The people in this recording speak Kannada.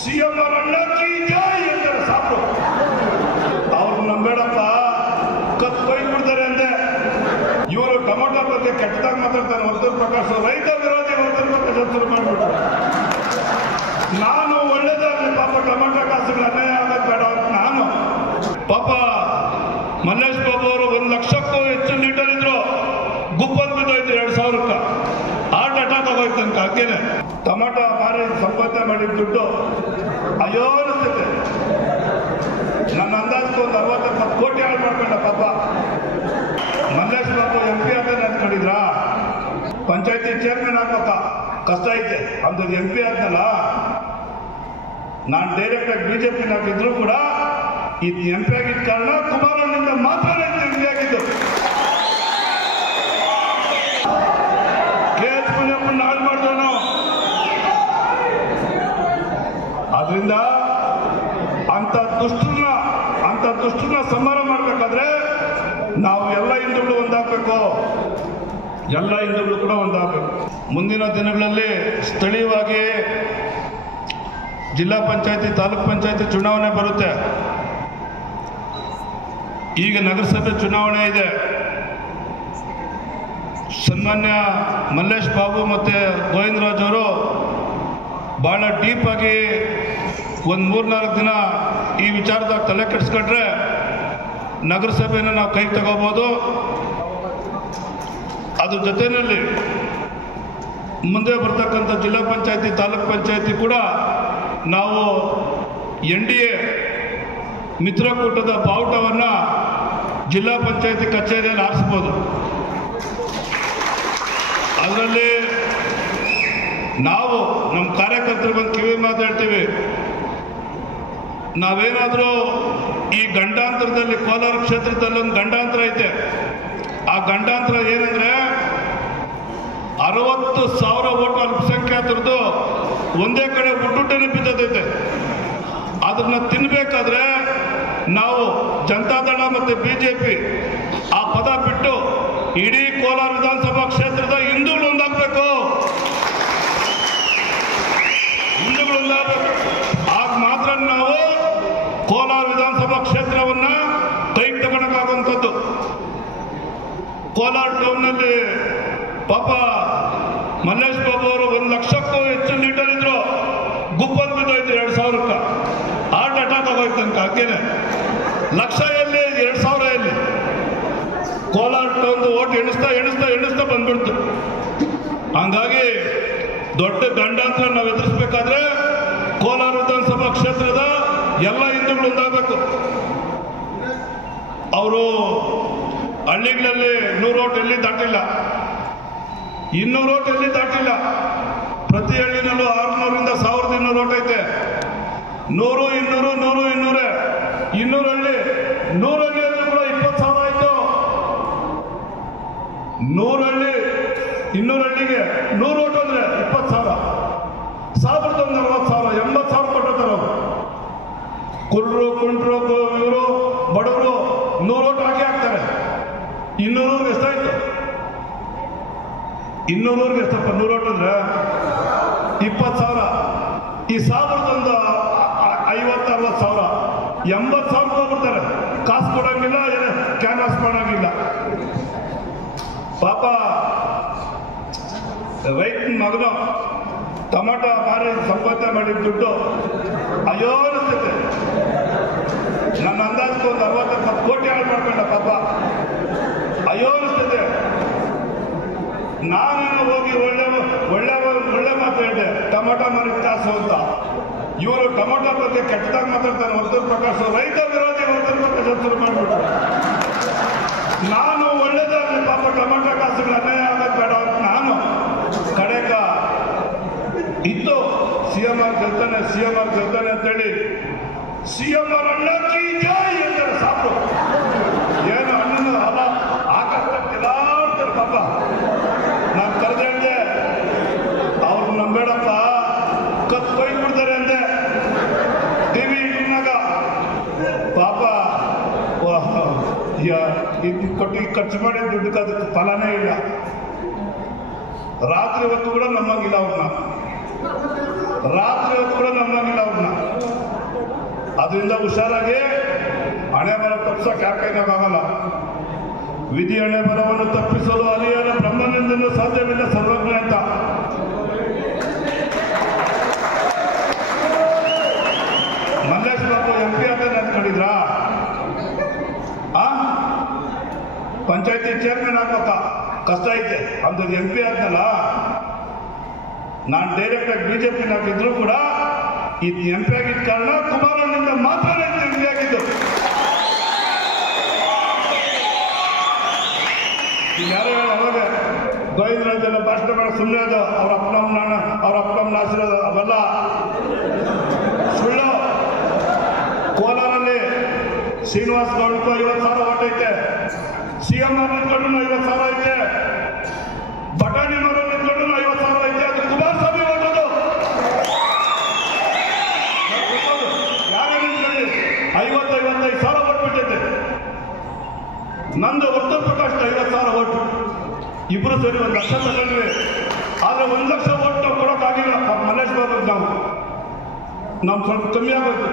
ಸಿಎಂ ಅವರ ಅಣ್ಣ ಕಿ ಜೈ ಅಂತಾರೆ ಸಾಕು. ಅವ್ರು ನಂಬೇಡಪ್ಪ, ಕತ್ ಬೈಕ್ ಬಿಡ್ತಾರೆ ಅಂದೆ. ಇವರು ಟೊಮೊಟೊ ಬಗ್ಗೆ ಕೆಟ್ಟದಾಗ ಮಾತಾಡ್ತಾರೆ. ವರ್ತೂರು ಪ್ರಕಾಶ್ ರೈತ ವಿರೋಧಿ ವರ್ತೂರು ಪ್ರಕಾಶ್ ಶುರು ಮಾಡಿಬಿಟ್ರು. ನಾನು ಒಳ್ಳೇದಾಗಲಿ ಪಾಪ ಟೊಮೊಟೊ ಕಾಸುಗಳು ಅನ್ಯಾಯ ಆಗೋದು ಬೇಡ ಅಂತ ನಾನು. ಪಾಪ ಮಲ್ಲೇಶ್ ಬಾಬು ಅವರು 1 ಲಕ್ಷಕ್ಕೂ ಹೆಚ್ಚು ಲೀಟರ್ ಇದ್ರು, ಗುಪ್ಪನ್ ಬಿದ್ದೋಯ್ತು 2000ಕ್ಕೆ. ಹಾರ್ಟ್ ಅಟ್ಯಾಕ್ ಆಗೋಯ್ತು ಅಂತ. ಹಾಗೇನೆ ಟೊಮೊಟೊ ಮಾರಿ ಸಂಪಾದನೆ ಮಾಡಿದ ದುಡ್ಡು ಅಯ್ಯೋ ಅನಿಸ್ತೈತೆ. ನನ್ನ ಅಂದಾಜು ಒಂದು 60-70 ಕೋಟಿ ಹಾಳು ಮಾಡ್ಕೊಂಡ ಪಾಪ. ಮಲ್ಲೇಶ್ ಬಾಬು MP ಆದ್ರೆ ಅಂದ್ಕೊಂಡಿದ್ರಾ? ಪಂಚಾಯತಿ ಚೇರ್ಮನ್ ಆಗ್ಬೇಕ ಕಷ್ಟ ಐತೆ. ಅಂದ್ MP ಆದ್ನಲ್ಲ, ನಾನು ಡೈರೆಕ್ಟ್ ಆಗಿ ಬಿಜೆಪಿ ಹಾಕಿದ್ರು ಕೂಡ ಇದು MP ಆಗಿದ್ದ ಕಾರಣ ಕುಮಾರಣ್ಣಿಂದ ಮಾತ್ರ MP ಆಗಿದ್ದು. KH ಮುನಿಯಪ್ಪನ ಹಾಳು ಮಾಡಿದವನು. ಆದ್ರಿಂದ ಅಂತ ದುಷ್ಟರನ್ನ ಸಂಹಾರ ಮಾಡ್ಬೇಕಾದ್ರೆ ನಾವು ಎಲ್ಲ ಹಿಂದೂಗಳು ಒಂದಾಗಬೇಕು, ಎಲ್ಲ ಹಿಂದೂಗಳು ಕೂಡ ಒಂದಾಗಬೇಕು. ಮುಂದಿನ ದಿನಗಳಲ್ಲಿ ಸ್ಥಳೀಯವಾಗಿ ಜಿಲ್ಲಾ ಪಂಚಾಯತಿ, ತಾಲೂಕ್ ಪಂಚಾಯತಿ ಚುನಾವಣೆ ಬರುತ್ತೆ. ಈಗ ನಗರಸಭೆ ಚುನಾವಣೆ ಇದೆ. ಸನ್ಮಾನ್ಯ ಮಲ್ಲೇಶ್ ಬಾಬು ಮತ್ತು ಗೋವಿಂದರಾಜ್ ಅವರು ಬಹಳ ಡೀಪ್ ಆಗಿ ಒಂದು 3-4 ದಿನ ಈ ವಿಚಾರದಾಗ ತಲೆ ಕೆಡಿಸ್ಕೊಂಡ್ರೆ ನಗರಸಭೆಯನ್ನು ನಾವು ಕೈಗೆ ತಗೋಬೋದು. ಅದ್ರ ಜೊತೆಯಲ್ಲಿ ಮುಂದೆ ಬರ್ತಕ್ಕಂಥ ಜಿಲ್ಲಾ ಪಂಚಾಯತಿ, ತಾಲೂಕ್ ಪಂಚಾಯತಿ ಕೂಡ ನಾವು NDA ಮಿತ್ರಕೂಟದ ಬಾವುಟವನ್ನು ಜಿಲ್ಲಾ ಪಂಚಾಯತಿ ಕಚೇರಿಯಲ್ಲಿ ಆರಿಸ್ಬೋದು. ಅದರಲ್ಲಿ ನಾವು ನಮ್ಮ ಕಾರ್ಯಕರ್ತರು ಬಂದು ಕಿವಿ ಮಾತಾಡ್ತೀವಿ. ನಾವೇನಾದರೂ ಈ ಗಂಡಾಂತರದಲ್ಲಿ, ಕೋಲಾರ ಕ್ಷೇತ್ರದಲ್ಲಿ ಒಂದು ಗಂಡಾಂತರ ಐತೆ. ಆ ಗಂಡಾಂತರ ಏನಂದ್ರೆ 60,000 ಓಟು ಅಲ್ಪಸಂಖ್ಯಾತರದ್ದು ಒಂದೇ ಕಡೆ ಹುಟ್ಟುಟನೆ ಬಿದ್ದೈತೆ. ಅದನ್ನ ತಿನ್ಬೇಕಾದ್ರೆ ನಾವು ಜನತಾದಳ ಮತ್ತು ಬಿಜೆಪಿ ಆ ಪದ ಬಿಟ್ಟು ಇಡೀ ಕೋಲಾರ ವಿಧಾನಸಭಾ ಕ್ಷೇತ್ರದ ಹಿಂದೂಗಳು ಒಂದಾಗಬೇಕು. ಹಿಂದೂಗಳು ಒಂದಾಗಬೇಕು. ಆಗ ಮಾತ್ರ ನಾವು ಕೋಲಾರ ವಿಧಾನಸಭಾ ಕ್ಷೇತ್ರವನ್ನ ಕೈಗೆ ತಗೊಳಕ್ಕಾಗುವಂಥದ್ದು. ಕೋಲಾರ ಟೌನ್ನಲ್ಲಿ ಪಾಪ ಮಲ್ಲೇಶ್ ಬಾಬು ಅವರು 1 ಲಕ್ಷಕ್ಕೂ ಹೆಚ್ಚು ಲೀಟರ್ ಇದ್ರು, ಗುಪ್ಪನ್ ಬಿದ್ದೋಯ್ತು 2000ಕ್ಕೆ. ಹಾರ್ಟ್ ಅಟ್ಯಾಕ್ ಆಗೋಯ್ತು ಅಂತ. ಹಾಗೇನೆ ಲಕ್ಷ ಎಲ್ಲಿ 2000 ಎಲ್ಲಿ? ಕೋಲಾರ ಟೌನ್ ಓಟ್ ಎಣಿಸ್ತಾ ಬಂದ್ಬಿಡ್ತು. ಹಂಗಾಗಿ ದೊಡ್ಡ ಗಂಡಾಂತರ ನಾವು ಎದುರಿಸಬೇಕಾದ್ರೆ ಕೋಲಾರ ವಿಧಾನಸಭಾ ಕ್ಷೇತ್ರದ ಎಲ್ಲ ಹಿಂದೂಗಳು ಒಂದಾಗಬೇಕು. ಅವರು ಹಳ್ಳಿಗಳಲ್ಲಿ 100 ಓಟ್ ಎಲ್ಲಿ ದಾಟಿಲ್ಲ, 200 ಓಟ್ ಎಲ್ಲಿ ದಾಟಿಲ್ಲ. ಪ್ರತಿ ಹಳ್ಳಿನಲ್ಲೂ 600ರಿಂದ 1200 ಓಟ್ ಐತೆ. 100, 200, 100, 200 ಹಳ್ಳಿ, 100 ಹಳ್ಳಿಯಲ್ಲಿ ಕೂಡ 20,000 ಆಯ್ತು. 100 ಹಳ್ಳಿ, 200 ಹಳ್ಳಿಗೆ 100 ಓಟ್ ಅಂದ್ರೆ 20,000. 40,000, 80,000 ಕೊಟ್ಟಿರ್ತಾರೆ ಅವರು. ಕುರ್ರು, ಕುಂಟ್ರು, ಇವರು ಬಡವರು 100 ಓಟ್ ಹಾಕ್ತಾರೆ. 200 ಎಷ್ಟಾಯ್ತು? 200 ಎಷ್ಟಪ್ಪ? 100 ಓಟ್ ಅಂದ್ರೆ 20,000. ಈ 1,000 50-60,000, 80,000 ಹೋಗ್ಬಿಡ್ತಾರೆ. ಕಾಸು ಕೊಡಂಗಿಲ್ಲ, ಕ್ಯಾನ್ವಾಸ್ ಮಾಡಂಗಿಲ್ಲ. ಪಾಪ ರೈತನ ಮಗನು ಟೊಮೊಟೊ ಮಾರಿ ಸಂಪಾದನೆ ಮಾಡಿದ ದುಡ್ಡು ಅಯ್ಯೋ ಅನಿಸ್ತೈತೆ. ನನ್ನ ಅಂದಾಜು ಒಂದು 60-70 ಕೋಟಿ ಹಾಳು ಮಾಡ್ಕೊಂಡ ಪಾಪ. ಅಯ್ಯೋ ಅನಿಸ್ತೈತೆ. ನಾನೇನು ಹೋಗಿ ಒಳ್ಳೆ ಮಾತು ಹೇಳಿದೆ, ಟೊಮೊಟೊ ಮಾರಿದ ಕಾಸು ಅಂತ. ಇವರು ಟೊಮೊಟೊ ಬಗ್ಗೆ ಕೆಟ್ಟದಾಗ ಮಾತಾಡ್ತಾರೆ. ವರ್ತೂರು ಪ್ರಕಾಶ್ ರೈತ ವಿರೋಧಿ ವರ್ತೂರು ಪ್ರಕಾಶ್ ಶುರು ಮಾಡಿಬಿಟ್ರು. ನಾನು ಒಳ್ಳೇದಾಗಲಿ ಪಾಪ ಟೊಮೊಟೊ ಕಾಸುಗಳು ಅನ್ಯಾಯ ಆಗೋದು ಬೇಡ ಅಂತ ನಾನು. ಕಡೆಗ ಇತ್ತು CM ಗೆಲ್ತಾನೆ ಅಂತೇಳಿ CM ಅವರ ಅಣ್ಣ ಕಿ ಜೈ ಅಂತಾರೆ ಸಾಕು. ಏನು ಅಣ್ಣನ ಅಲ್ಲ ಆಕಾಶಕ್ಕೆ ಪಾಪ. ನಾನು ಕರೆದು ಹೇಳಿದೆ, ಅವ್ರು ನಂಬೇಡಪ್ಪ, ಕತ್ ಬೈಕ್ ಬಿಡ್ತಾರೆ ಅಂದೆ. TV ಇಟ್ಟಾಗ ಪಾಪ ಕೊಟ್ಟು ಖರ್ಚು ಮಾಡಿ ದುಡ್ಡು ಅದಕ್ಕೆ ಫಲನೇ ಇಲ್ಲ. ರಾತ್ರಿ ಹೊತ್ತು ಕೂಡ ನಮ್ಮಂಗಿಲ್ಲ ಅವ್ರನ್ನ. ಅದರಿಂದ ಹುಷಾರಾಗಿ ಹಣೆ ಬರ ತಪ್ಪಿಸಕ್ಕೆ ಯಾಕಾಗಲ್ಲ. ವಿಧಿ ಹಣೆ ಬರವನ್ನು ತಪ್ಪಿಸಲು ಅರಿಯರ ಬ್ರಹ್ಮನಿಂದಲೂ ಸಾಧ್ಯವಿಲ್ಲ ಸರ್ವಜ್ಞ ಅಂತ. ಮಲ್ಲೇಶ್ ಬಾಬು MP ಅಂತ ನೆನ್ಕೊಂಡಿದ್ರ? ಪಂಚಾಯತಿ ಚೇರ್ಮನ್ ಆಗ್ಬೇಕ ಕಷ್ಟ ಐತೆ, ಅಂಥದ್ದು MP ಆದ್ನಲ್ಲ. ನಾನು ಡೈರೆಕ್ಟ್ ಆಗಿ BJP ನಾಗಿದ್ರು ಕೂಡ ಇದು MP ಆಗಿದ್ದ ಕಾರಣ ಕುಮಾರನಿಂದ ಮಾತ್ರ MP ಆಗಿದ್ದು. ಯಾರೋ ಅವಾಗ ಗೋವಿಂದರಾಜೆಲ್ಲ ಭಾಷಣ ಮಾಡ ಸುಮ್ಮನೆ ಅದು ಅವ್ರ ಅಪ್ಪನಮ್ಮನ ಆಶೀರ್ವಾದ ಅವೆಲ್ಲ ಸುಳ್ಳು. ಕೋಲಾರಲ್ಲಿ ಶ್ರೀನಿವಾಸ್ ಗೌಡ್ಗೂ 50,000 ಓಟ್ ಐತೆ, CM ನಿಂತ್ಕೊಂಡು 50,000 ಐತೆ, ಬಟಾಣಿ ಮರ ನಿಂತ್ಕೊಂಡು 50,000 ಐತೆ. ಅದು ಕುಮಾರಸ್ವಾಮಿ ಓಟೋದು. ಯಾರೇ ನಿಂತ್ಕೊಳ್ಳಿ 50,000-55,000 ಓಟ್ ಬಿಟ್ಟೈತೆ. ನಂದು ವರ್ತೂರ್ ಪ್ರಕಾಶ್ 50,000 ಓಟ್, ಇಬ್ರು ಸೇರಿ 1 ಲಕ್ಷ ತಗೊಂಡ್ವಿ. ಆದ್ರೆ 1 ಲಕ್ಷ ಓಟ್ ನಾವು ಕೊಡೋಕ್ಕಾಗಿಲ್ಲ ಮಲ್ಲೇಶ್ ಬಾಬು. ನಾವು ಸ್ವಲ್ಪ ಕಮ್ಮಿ ಆಗೋಯ್ತು.